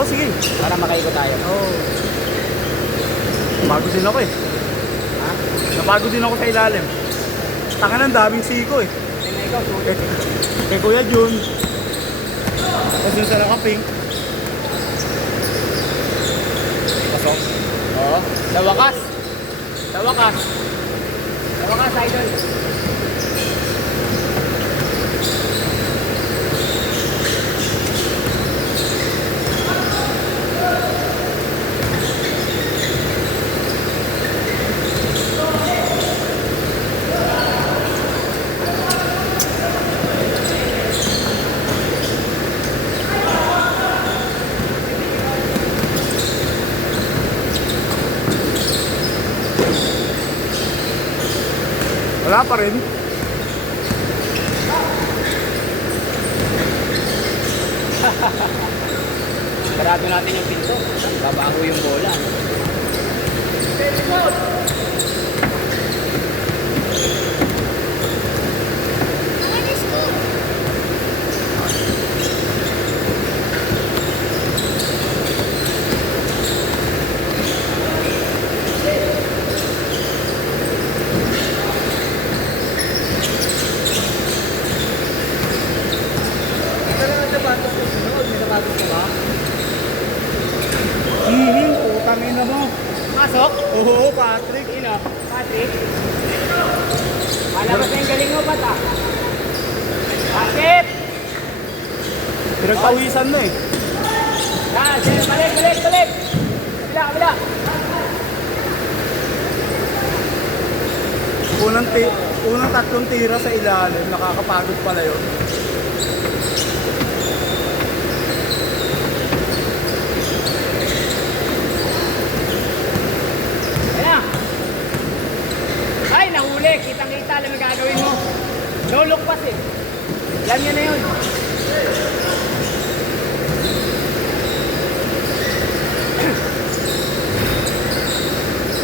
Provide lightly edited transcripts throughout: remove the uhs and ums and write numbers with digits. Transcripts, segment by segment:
Oh, sige. Para makaikot tayo. Oh. Napagod din ako eh. Ha? Napagod din ako sa ilalim. Taka ng daming siko eh. Hindi na ikaw, sulit. Kay Kuya Jun. Tapos dun sa nakaping. Pasok. Oo. Sa wakas. Sa wakas. Sa wakas, idol. Wala pa rin. Sarado natin yung pinto. Babago yung bola. Utang ina mo. Pasok? Oo, Patrick. Sino? Patrick? Malabas na yung galing mo, bata. Bakit? Pinagpawisan na eh. Balik, balik, balik. Kabila, kabila. Unang tatlong tira sa ilalim, nakakapagod pala yun. Ayan. Ay, nahuli. Kitang-kita alam yung gagawin mo. No look pass eh. Alam nyo na yun.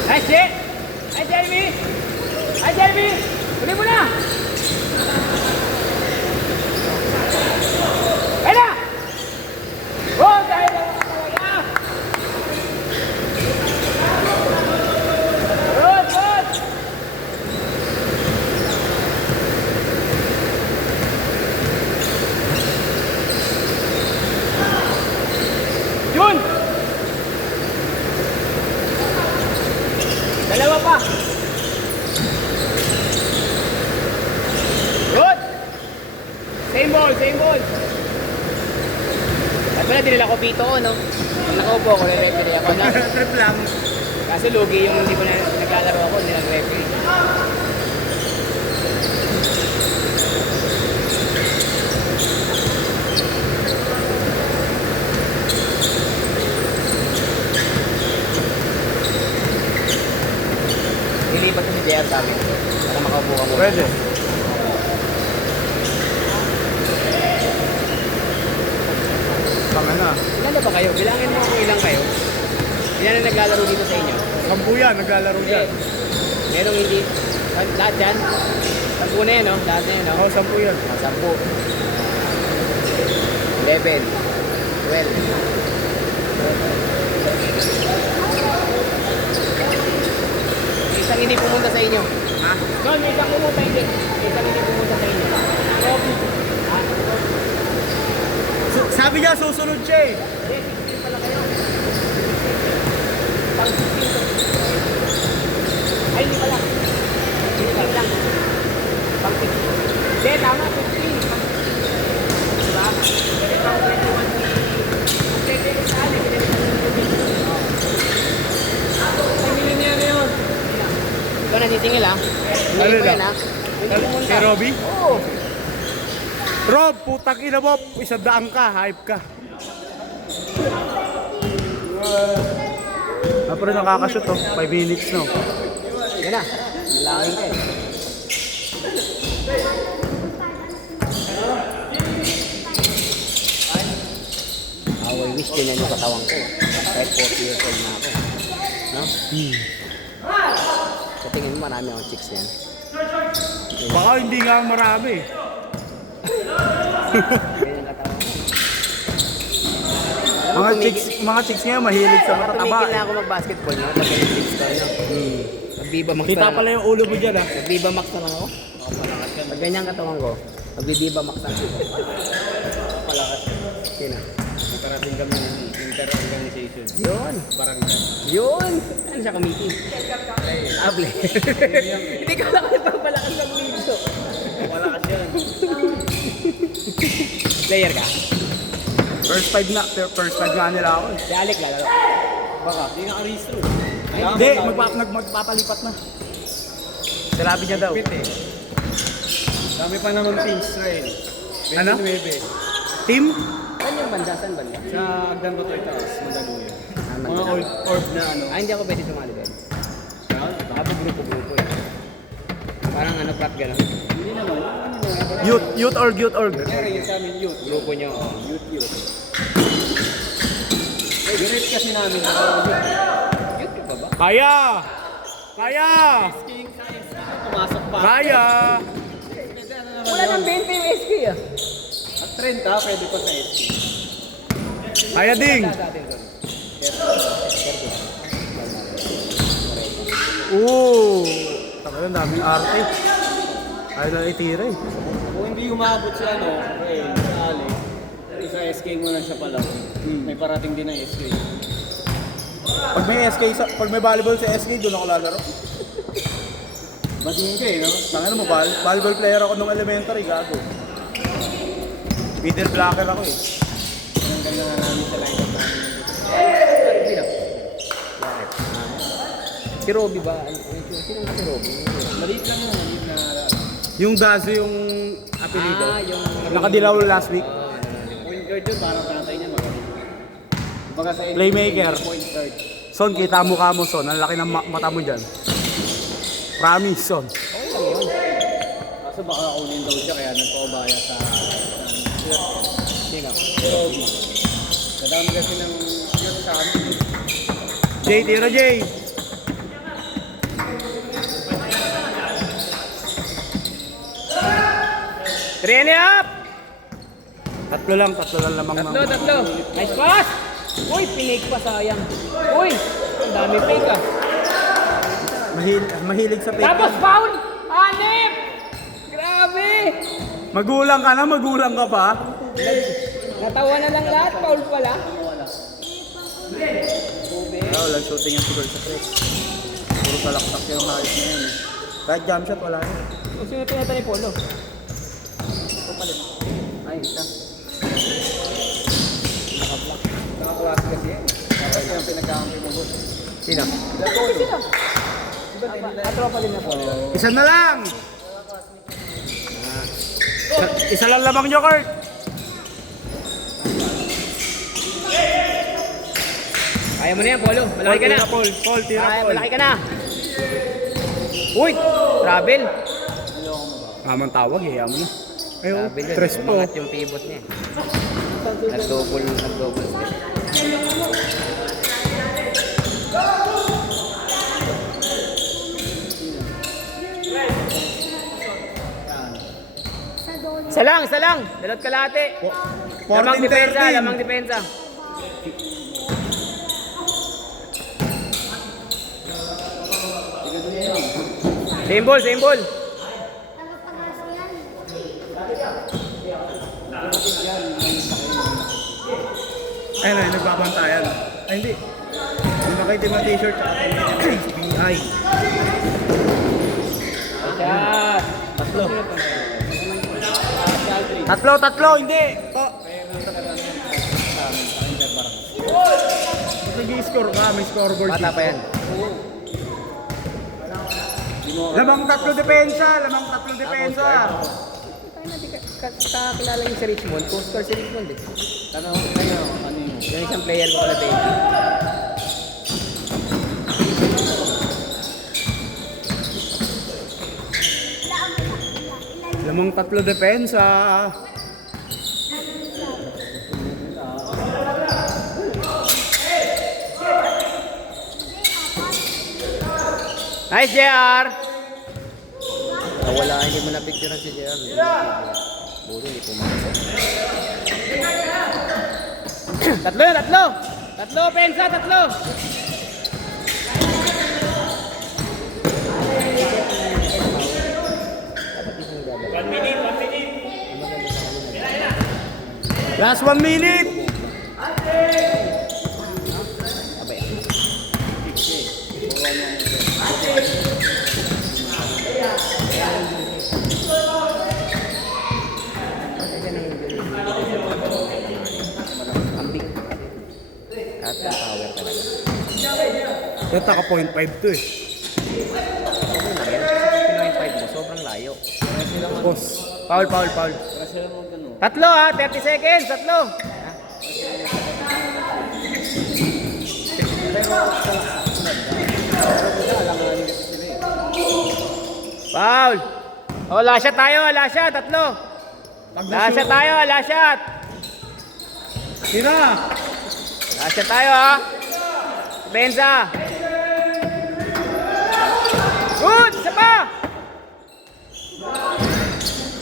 Nice hit! Hi, Jeremy! Hi, Jeremy! Huli mo na! Kaya na! Oh, dahil na talaga! Good, good! Yun! Dalawa pa! Good! Same ball, same ball! At pala, dinala ko pito ko, no? Nung nakaupo ako, re-referee ako na. Trip lang. Kasi lugi yung hindi ko na naglalaro ako, hindi nag-referee. Nilipat ko si JR sa amin para makaupo ka muna. Pwede. Tanga na. Ilan na ba kayo? Bilangin mo kung ilang kayo. Ilan na naglalaro dito sa inyo? 10 yan, naglalaro dyan. Merong hindi. Lahat yan? 10 na yan, no? Lahat na yan, no? Oo, 10 yan. 10. 11. 12. Isang hindi pumunta sa inyo. Ha? Doon, may isang pumunta hindi. May isang hindi pumunta sa inyo. Kobe. Ha? Sabi niya, susunod siya eh. Hindi, 16 pala kayo. Pang 16 to. Ay, hindi pala. Hindi pala lang. Pang 16. Hindi, tama, 15. Pang 16. Diba? Kasi pang 21 si... Pwede rin sa alin. Pwede rin sa alin. Ay, million niya na yun. Ikaw natitingil ha. Hindi Ano pa yan lang? ha. Hindi pumunta. Kay Robby? Oo. Rob, putang ina mo. 100 ka, hype ka. Pero nakakashoot oh. 5 minutes no. Yan na. Malangin ka eh. I wish din yan yung katawan ko. Kahit 40 years old na ako. No? Sa tingin mo marami akong chicks yan. Baka hindi nga marami. Ganyan katawan ko. Alam Mga chicks ngayon mahilig sa Tumigil na matataba. ako mag-basketball, no? Nag-Olympics ka, no? Nag-Viva Max Kita na lang. pala yung ulo mo dyan ah. Nag-Viva Max na lang ako. Pag ganyan katawan ko, nag-Viva Max na ako. Palakas. Sino? Nakarating kami ng inter-organization. Yun. Barangay. Yun! Ano siya committee? Able. Hindi ko lang ipapalakas ng video. Palakas yan. Player ka? First five nga nila ako eh. Si Alec lalaro. Baka, hindi naka-restro. Hindi, magpapalipat na. Sinabi niya daw. Dami pa naman teams, Ryan. Ano? 29. Team? Saan yung banda? Saan banda? Sa Agdan Batoy Taas, Mandaluyong. Mga Mandaluyong. orb na ano. Ah, hindi ako pwede sumali doon. Ako grupo eh. Parang ano, prat gano'n. Hindi naman. Youth org. Kaya yung sa amin youth. Grupo nyo. Oh. Youth. Direct kasi namin na YouTube ba ba? Kaya! skiing science na pumasok pa. Kaya! Wala nang 20 yung SK ah. At 30, pwede pa sa SK. Kaya ding! Sa atin doon. Oo! Taka na, daming arte. Ayaw na itira eh. Kung hindi umabot si ano, Ryan, si Ali, sa SK mo lang siya pala. May parating din ng SK. Pag may volleyball sa SK, doon ako lalaro. Batiin ka eh, no? Tangina mo, volleyball player ako nung elementary, gago. Middle blocker ako eh. Ang ganda nga namin sa line-up namin. Sino? Bakit? Si Robby ba? Sino si Robby? Maliit lang yun, maliit na ano. Yung Dazo yung apelido. Ah, yung... Nakadilaw last week. Point guard yun, parang tatay niya magaling. Kumbaga sa NBA, Playmaker. Point guard. Son, kita mo ka mo, Son. Ang laki ng mata mo dyan. Promise, Son. Okay lang yun. Kaso baka kunin daw siya, kaya nagpaubaya sa... Sino? Robby. Kadami kasi ng yun sa amin. Jay, tira Jay. Three and up! Tatlo lang lamang Tatlo. Nice pass! Uy, pinake pa sayang. Uy, ang dami fake ah. Mahilig sa fake. Tapos foul! Hanip! Grabe! Magulang ka pa. Natawa na lang lahat, foul pala. Wala, walang shooting yung siguro sa press. Puro salaksak yung hayos na yan. Kahit jump shot, wala yun. Kung sino pinata ni Polo? Papalit. Ay, isa. Naka-block. Nakaklase kasi yan. Tapos yung pinagkakampi mo boss. Sino? Sino? Tropa din na Polo. Isa na lang! Isa lang lamang nyo, Kurt. Kaya mo na yan, Polo. Malaki ka na. Paul, tira Ay, Paul. malaki ka na. Uy, travel. Mamang tawag eh, mo na. Ayun, Travel yun. stress po. Umangat yung pivot niya. Nag-double step. Isa lang. Dalot kalate. 14-13. Lamang depensa. Same ball. Ayun ay, nagbabantayan. Ay, hindi. Yung nakaitim na t-shirt, tsaka HBI. Shot. Tatlo, hindi. Nag-i-score ka, may scoreboard. Bata pa yan. Lamang tatlo depensa. Kakilala niyo si Richmond. Co-score si Richmond eh. Ano yun? Yung isang player mo kala baby. Lamang tatlo depensa. Nice, JR! Wala, hindi mo na-picturean si JR. Buro, hindi pumasok. Tatlo yun, tatlo. Tatlo, pensa, tatlo. Last 1 minute! Ito ka 0.5 to eh. Sobrang layo. Boss. Foul. Kasi lang mag ano. Tatlo ha, 30 seconds, tatlo. Foul. Oh, last shot tayo, last shot, tatlo. Last shot tayo, last shot. Tira! Last shot tayo ha. Benza. Good, isa pa.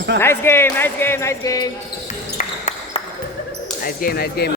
Nice game. Nice game.